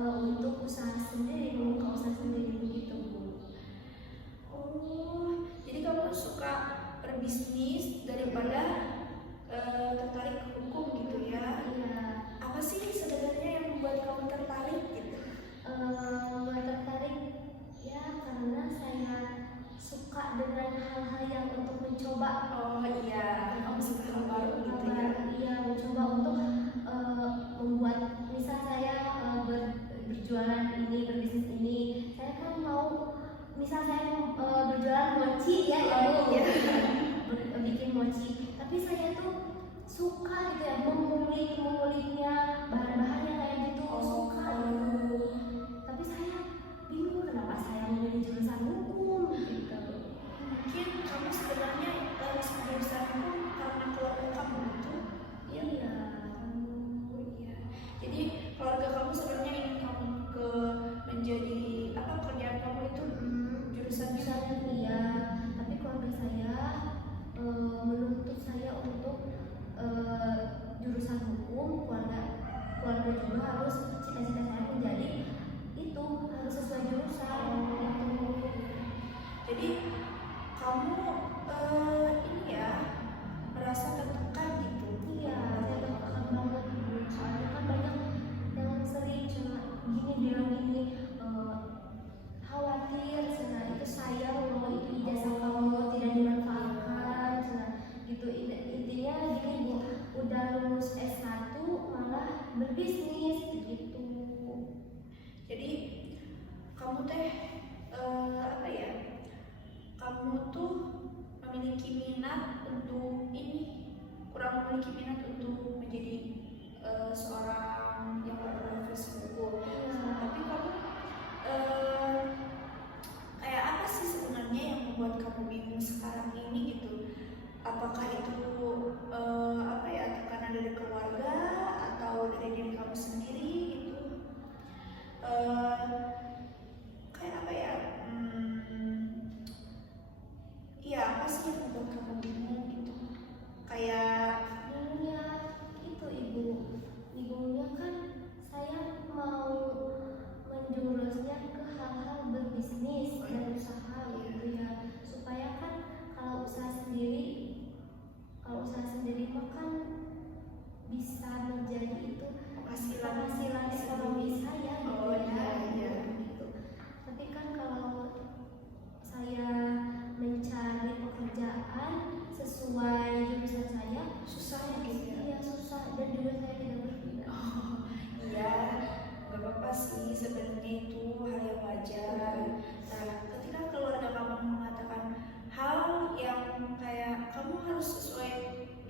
untuk usaha sendiri, membuka usaha sendiri begitu Bu. Oh, jadi kamu suka berbisnis daripada tertarik ke hukum gitu ya? Iya. Apa sih sebenarnya yang membuat kamu tertarik gitu? Tertarik ya karena saya suka dengan hal-hal yang untuk mencoba. Oh iya, kamu suka hal baru gitu ya? Iya, mencoba untuk membuat, misal saya berjualan ini, berbisnis ini, saya kan mau, misal saya berjualan mochi ya, bikin mochi, tapi saya tuh suka gitu ya, menguliknya, bahan-bahannya kayak gitu, suka gitu. Tapi saya bingung kenapa saya memilih jurusan hukum gitu. Mungkin kamu sebenarnya masuk jurusan hukum karena keluarga kamu itu? Iya. Oh iya. Jadi keluarga kamu sebenarnya ingin kamu ke menjadi apa kerjaan kamu itu jurusan Iya, tapi keluarga saya menuntut saya untuk jurusan hukum. Keluarga juga harus, cita-cita saya menjadi itu harus sesuai jurusan. Jadi kamu ini ya merasa tertekan gitu? Iya, saya tertekan banget Bu. Soalnya kan banyak yang sering cuma bilang gini, khawatir cina itu sayang loh, itu ijazah kamu tidak dimanfaatkan cina gitu. Intinya gini Bu, udah lulus S1 malah berbisnis begitu. Jadi kamu teh apa ya? Kamu tuh memiliki minat untuk ini, kurang memiliki minat untuk menjadi seorang yang berprofesi hukum. Tapi kamu kayak apa sih sebenarnya yang membuat kamu bingung sekarang ini gitu? Apakah itu apa ya, tekanan dari keluarga atau dari diri kamu sendiri gitu? Kayak apa ya? Iya, apa sih yang membuat kamu bingung gitu? Kayak Bingungnya itu Ibu, bingungnya kan saya mau menjurusnya ke hal-hal berbisnis dan usaha gitu ya, supaya kan kalau usaha sendiri mah kan bisa menjadi itu penghasilan ekonomi saya gitu iya. gitu. Tapi kan kalau saya mencari pekerjaan sesuai jurusan saya susah gitu ya? Iya, susah, dan juga saya tidak berminat. Oh, iya, gak apa-apa sih, sebenarnya itu hal yang wajar. Nah, ketika keluarga kamu mengatakan hal yang kayak kamu harus sesuai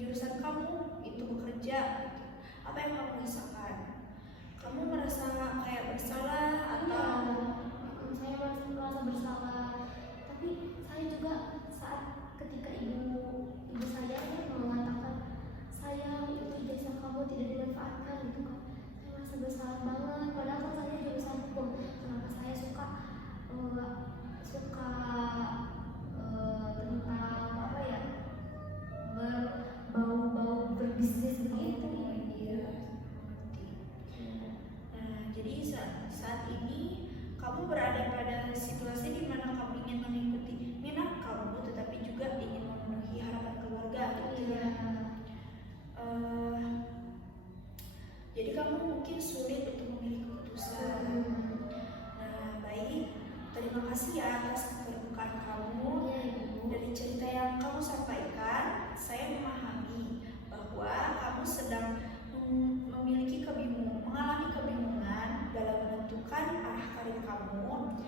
jurusan kamu itu bekerja, apa yang kamu rasakan? Kamu merasa kayak bersalah atau? Saya merasa bersalah, tapi saya juga saat ketika ibu saya mengatakan sayang itu ijazah kamu tidak dimanfaatkan gitu kan, saya merasa bersalah banget. Padahal kan saya jurusan hukum, kenapa saya suka tentang apa ya, berbau berbisnis begitu. Iya, nah, jadi saat ini kamu berada pada situasi di mana kamu ingin mengikuti minat kamu, tetapi juga ingin memenuhi harapan keluarga gitu ya. Jadi kamu mungkin sulit untuk memilih keputusan. Nah, baik, terima kasih ya atas keterbukaan kamu. Dari cerita yang kamu sampaikan, saya memahami bahwa kamu sedang mengalami kebingungan dalam menentukan arah karir kamu,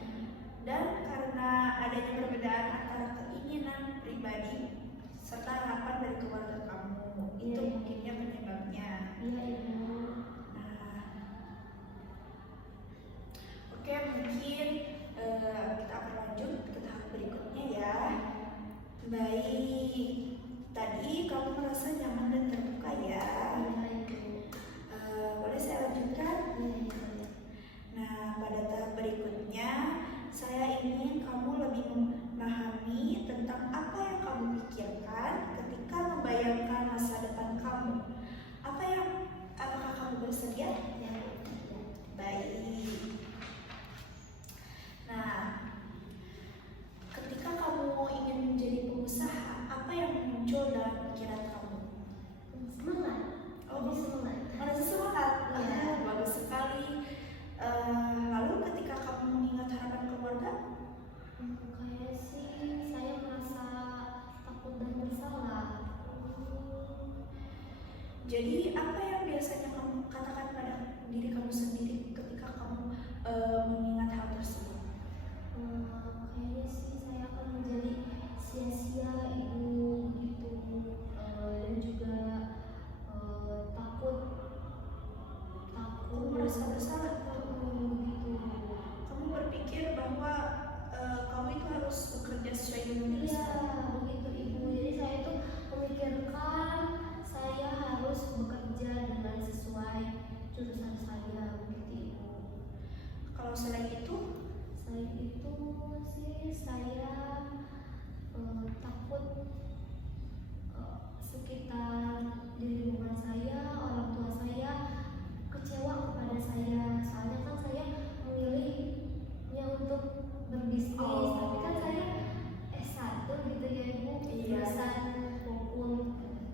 dan karena adanya perbedaan antara keinginan pribadi serta harapan dari keluarga kamu, itu mungkinnya penyebabnya. Iya Ibu. Oke, mungkin kita akan lanjut ke tahap berikutnya ya. Baik, tadi kamu merasa nyaman dan terbuka ya. Boleh saya lanjutkan? Nah, pada tahap berikutnya saya ingin kamu lebih memahami tentang apa yang kamu pikirkan ketika membayangkan masa depan kamu. Apakah kamu bersedia? Ya. Baik. Kalau selain itu, Selain itu sih saya takut sekitar di lingkungan saya, orang tua saya kecewa kepada saya. Soalnya kan saya memilihnya untuk berbisnis, tapi kan saya S1 gitu ya ibu, Iya. jurusan maupun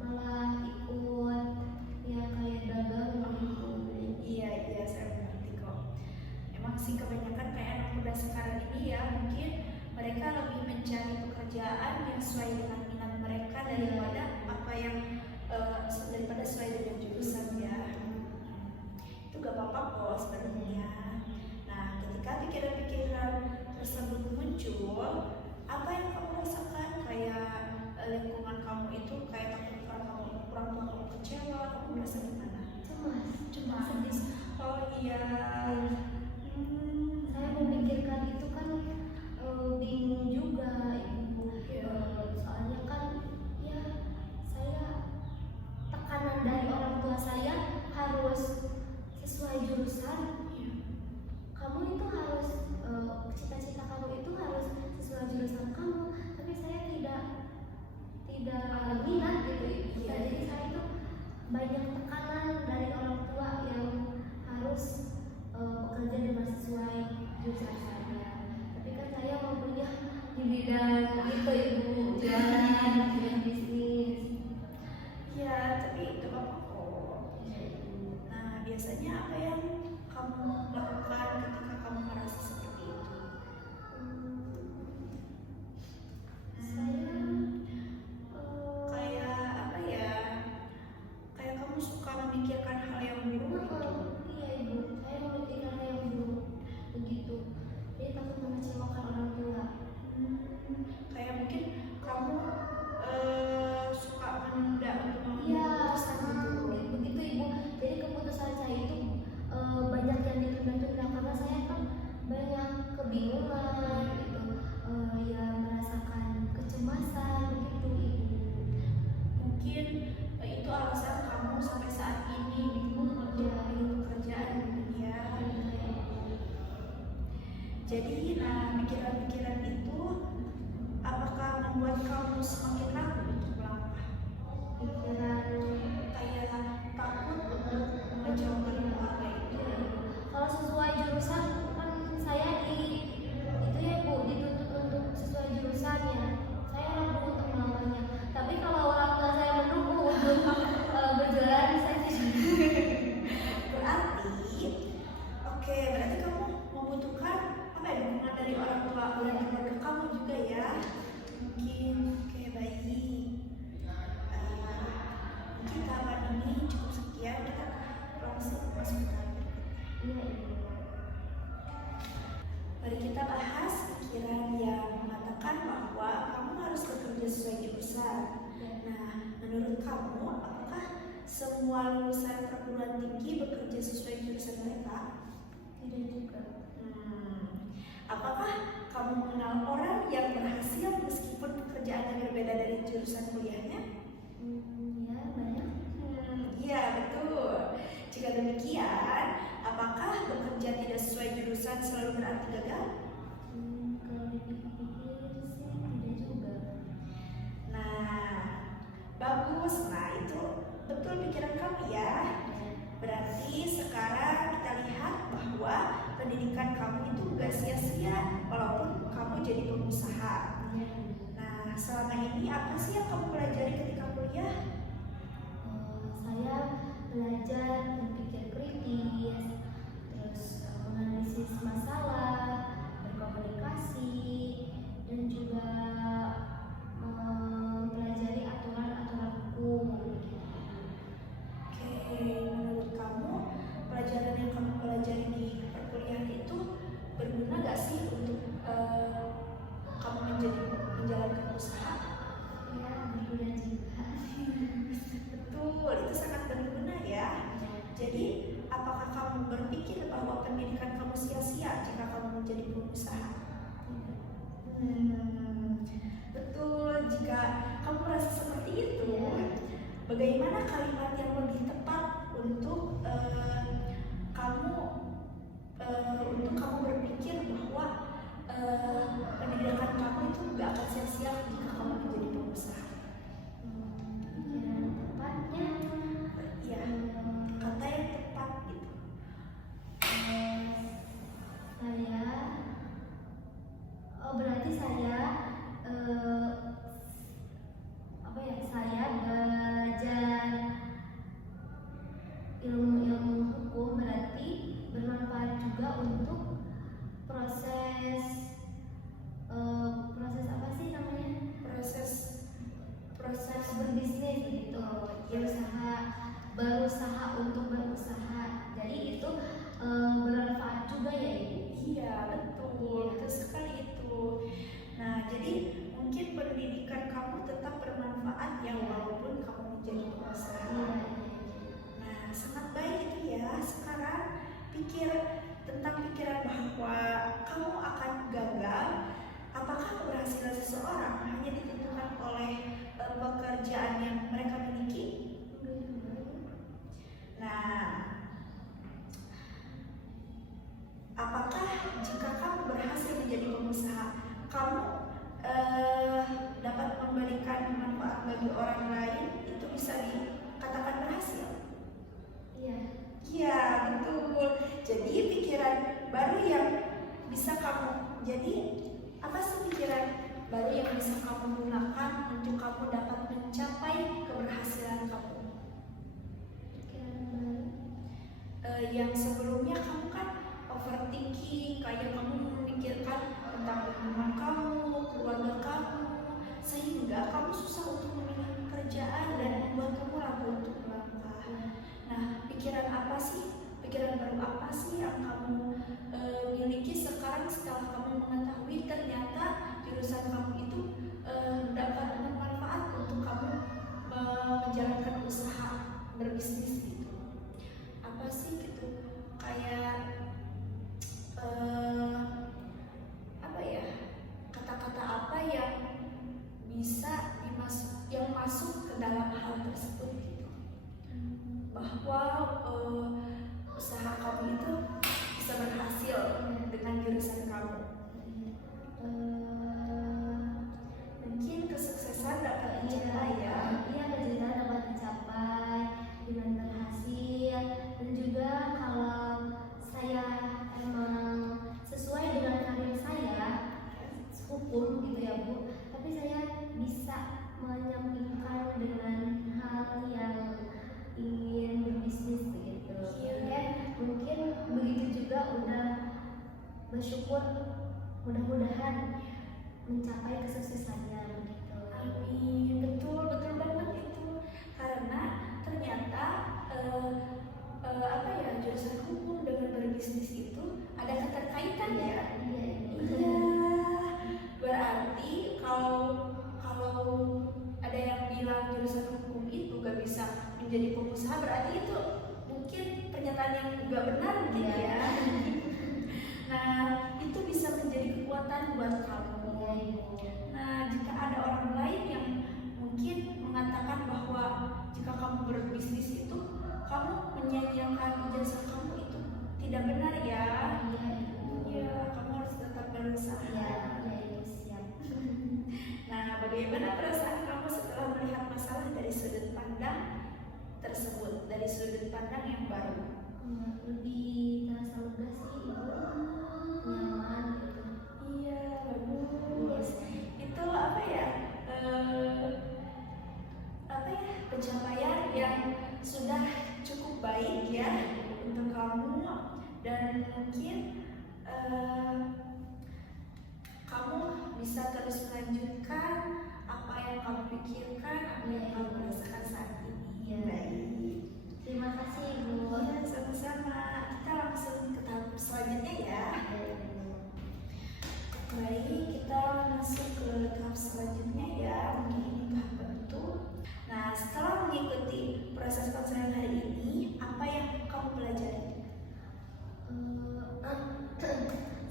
malah ikut ya kayak dagang gitu. iya saya mengerti kok. Emang sih kebanyakan kayak anak muda sekarang ini ya mungkin mereka lebih mencari pekerjaan yang sesuai dengan minat mereka daripada apa yang daripada sesuai dengan jurusan ya. Itu gak apa-apa kok sebenarnya. Nah, ketika pikiran-pikiran tersebut muncul, apa yang kamu rasakan? Kayak lingkungan kamu itu kayak takut orang tua kamu kecewa, kamu merasa gimana? Cemas, sedih. Oh iya. Saya memikirkan itu kan bingung juga ibu. Soalnya kan ya saya tekanan dari orang tua saya harus sesuai jurusan. Kamu itu harus cita-cita kamu itu harus sesuai jurusan kamu, tapi saya tidak minat gitu ibu. Jadi saya itu banyak tekanan dari orang tua yang harus bekerja dengan sesuai jurusan saya. Tapi kan saya maunya di bidang itu ibu, jualan, bidang bisnis. Ya, tapi itu apa kok. Nah, biasanya apa yang kamu lakukan ketika kamu merasa seperti itu? Saya Kayak apa ya? Kayak kamu suka memikirkan hal yang buruk gitu. iya ibu, saya memikirkan hal yang buruk begitu. Jadi takut mengecewakan orang tua. Kayak mungkin kamu suka menunda untuk Iya, mengambil keputusan gitu. begitu ibu. Jadi keputusan saya itu banyak yang ditunda-tunda karena saya kan banyak kebingungan gitu, ya merasakan kecemasan begitu ibu. Mungkin itu alasan kamu sampai saat ini bingung untuk memilih pekerjaan gitu ya. Jadi, nah pikiran-pikiran itu apakah membuat kamu semakin ragu untuk melangkah? Pikiran Kayak takut untuk mengecewakan keluarga itu. kalau sesuai jurusan kan saya itu ya bu dituntut untuk sesuai jurusannya. Saya ragu untuk melakukannya. Tapi kalau orang tua saya mendukung untuk berjualan, saya tidak. Berarti kamu membutuhkan apa ya, dukungan dari orang tua dan keluarga kamu juga ya. Mungkin baik. Mungkin tahapan ini cukup sekian, kita langsung masuk ke tahap berikutnya. Iya ibu. Mari kita bahas pikiran yang mengatakan bahwa kamu harus bekerja sesuai jurusan. Nah, menurut kamu, apakah semua lulusan perguruan tinggi bekerja sesuai jurusan mereka? Tidak juga. Apakah kamu mengenal orang yang berhasil meskipun pekerjaannya berbeda dari jurusan kuliahnya? Ya banyak. Iya, betul. Jika demikian, apakah bekerja tidak sesuai jurusan selalu berarti gagal? Kalau dipikir-pikir sih tidak juga. Nah, bagus. Nah, itu betul pikiran kamu ya. Berarti sekarang kita lihat bahwa pendidikan kamu itu gak sia-sia walaupun kamu jadi pengusaha. Nah, selama ini apa sih yang kamu pelajari ketika kuliah? Saya belajar berpikir kritis, terus menganalisis masalah, berkomunikasi, dan juga mempelajari aturan-aturan hukum. Menurut kamu pelajaran yang kamu pelajari di perkuliahan itu berguna gak sih untuk kamu menjalankan usaha? Ya, berguna juga. Betul, itu sangat berguna ya. Jadi, apakah kamu berpikir bahwa pendidikan kamu sia-sia jika kamu menjadi pengusaha? Betul, jika kamu merasa seperti itu, bagaimana kalimat yang lebih tepat untuk kamu itu kamu berpikir bahwa pendidikan kamu itu gak akan sia-sia jika kamu menjadi pengusaha. Pikiran tepatnya Ya, kata yang tepat gitu. saya berarti saya saya belajar ilmu-ilmu hukum berarti bermanfaat juga untuk proses apa sih namanya, proses berbisnis gitu, berusaha untuk berusaha, jadi itu bermanfaat juga ya Ibu. Iya, betul sekali itu. Nah, jadi mungkin pendidikan kamu tetap bermanfaat ya walaupun kamu menjadi pengusaha. Nah, sangat baik itu ya. Sekarang pikir tentang pikiran bahwa kamu akan gagal. Apakah keberhasilan seseorang hanya ditentukan oleh pekerjaan yang mereka miliki? Nah, apakah jika kamu berhasil menjadi pengusaha, kamu dapat memberikan manfaat bagi orang lain, itu bisa dikatakan berhasil? Iya. Iya, betul. Jadi pikiran baru yang bisa kamu, jadi apa sih pikiran baru yang bisa kamu gunakan untuk kamu dapat mencapai keberhasilan kamu? Pikiran baru. Yang sebelumnya kamu kan overthinking, kayak kamu memikirkan tentang lingkungan kamu, keluarga kamu, sehingga kamu susah untuk memilih pekerjaan dan membuat kamu ragu untuk melangkah. Nah, pikiran apa sih? Pikiran baru apa sih yang kamu miliki sekarang setelah kamu mengetahui ternyata jurusan kamu itu dapat bermanfaat untuk kamu menjalankan usaha berbisnis gitu? Apa sih gitu? Kayak apa ya, kata-kata apa yang bisa yang masuk ke dalam hal tersebut gitu, bahwa usaha kamu itu bisa berhasil dengan jurusan kamu. Mungkin kesuksesan dapat dicapai ya. Iya, kesuksesan dapat dicapai dengan berhasil, dan juga kalau saya emang sesuai dengan karir saya hukum gitu ya Bu, tapi saya bisa menyampingkan dengan hal yang ingin berbisnis begitu. Mungkin begitu juga udah bersyukur, mudah-mudahan mencapai kesuksesannya begitu. Amin, betul banget itu. Karena ternyata apa ya, jurusan hukum dengan berbisnis itu ada keterkaitan ya. Iya. Berarti kalau ada yang bilang jurusan hukum itu gak bisa menjadi pengusaha, berarti itu mungkin pernyataan yang gak benar gitu ya. Nah, itu bisa menjadi kekuatan buat kamu. Nah, jika ada orang lain yang mungkin mengatakan bahwa jika kamu berbisnis itu kamu menyanyiakan ijazah kamu, itu tidak benar ya. Iya, kamu harus tetap berusaha. Siap. Nah, bagaimana perasaan kamu setelah melihat masalah dari sudut pandang tersebut, dari sudut pandang yang baru? Lebih terasa lega sih Ibu, nyaman gitu. Iya, bagus. Itu apa ya? Pencapaian yang sudah cukup baik ya untuk kamu, dan mungkin kamu bisa terus melanjutkan apa yang kamu pikirkan, apa yang kamu rasakan saat ini. Baik. Terima kasih Ibu. Ya, sama-sama. Kita langsung ke tahap selanjutnya ya. Baik, kita masuk ke tahap selanjutnya ya. Mungkin ini tahap penutup. Nah, setelah mengikuti proses konseling hari ini, apa yang kamu pelajari?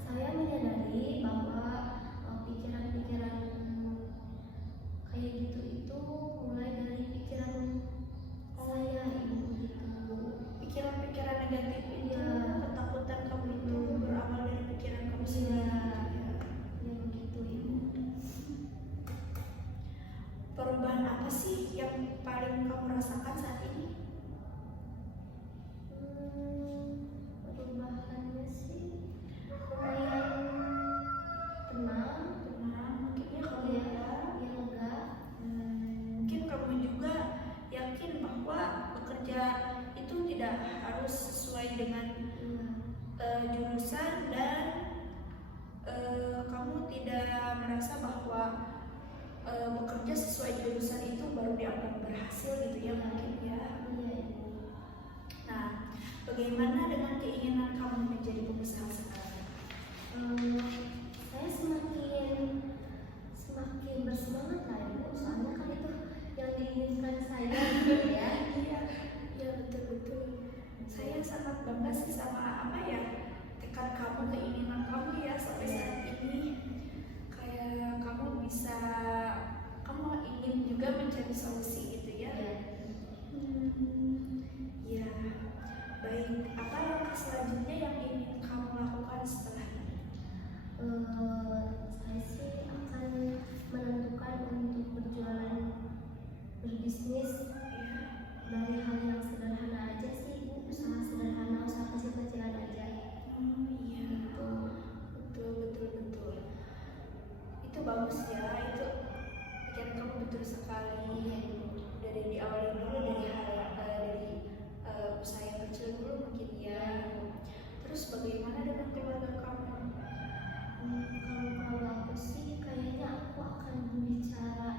Saya menyadari bahwa pikiran-pikiran kayak gitu itu mulai dari pikiran saya Ibu gitu. Pikiran-pikiran negatif itu, Iya. ketakutan kamu itu berawal apa sih yang paling kamu rasakan saat ini? Perubahannya sih lumayan tenang, Mungkin ya kalau ya, ya. ya lega. Mungkin kamu juga yakin bahwa bekerja itu tidak harus sesuai dengan jurusan dan kamu tidak merasa bahwa bekerja sesuai jurusan itu baru dianggap berhasil gitu ya mungkin ya. Iya. Nah, bagaimana dengan keinginan kamu menjadi pengusaha sekarang? Saya semakin bersemangat lah ya Bu, soalnya kan itu yang diinginkan saya gitu ya. Iya betul. Saya sangat bangga sih sama apa ya tekad kamu, keinginan kamu ya sampai saat ini. Kayak kamu ingin juga mencari solusi gitu ya. Ya, baik. Apa langkah selanjutnya yang ingin kamu lakukan setelah ini? Saya sih akan menentukan untuk berbisnis dari hal yang sederhana aja sih Bu, usaha sederhana, usaha kecil-kecilan aja. Iya, betul. Itu bagus ya, itu pikiran kamu betul sekali. Dari diawali dulu dari usaha yang kecil dulu mungkin ya. Terus bagaimana dengan keluarga kamu? Kalau aku sih kayaknya aku akan berbicara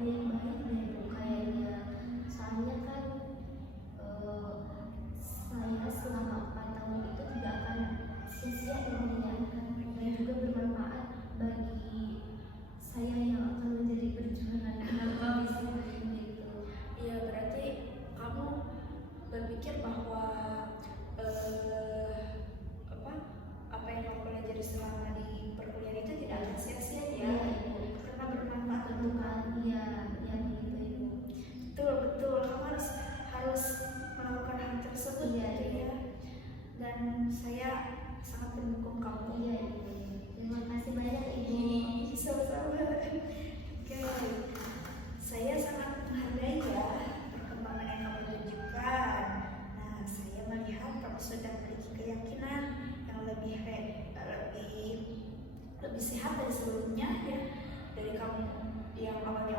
baik-baik deh Bu, kayaknya. Soalnya kan saya selama 4 tahun itu tidak akan sia-sia ilmunya dan juga bermanfaat bagi saya yang akan menjadi perjuangan dalam bisnis gitu. Iya, berarti kamu berpikir bahwa apa yang kamu pelajari selama di perkuliahan itu tidak akan sia-sia ya, karena bermanfaat untuk kamu. Iya begitu Ibu. Betul, kamu harus melakukan hal tersebut Iya. ya. Dan saya sangat mendukung kamu. Iya. Terima kasih banyak Ibu. Sama-sama. Oke, saya sangat menghargai ya perkembangan yang kamu tunjukkan. Nah, saya melihat kamu sudah memiliki keyakinan yang lebih sehat dari sebelumnya ya. Dari kamu yang awalnya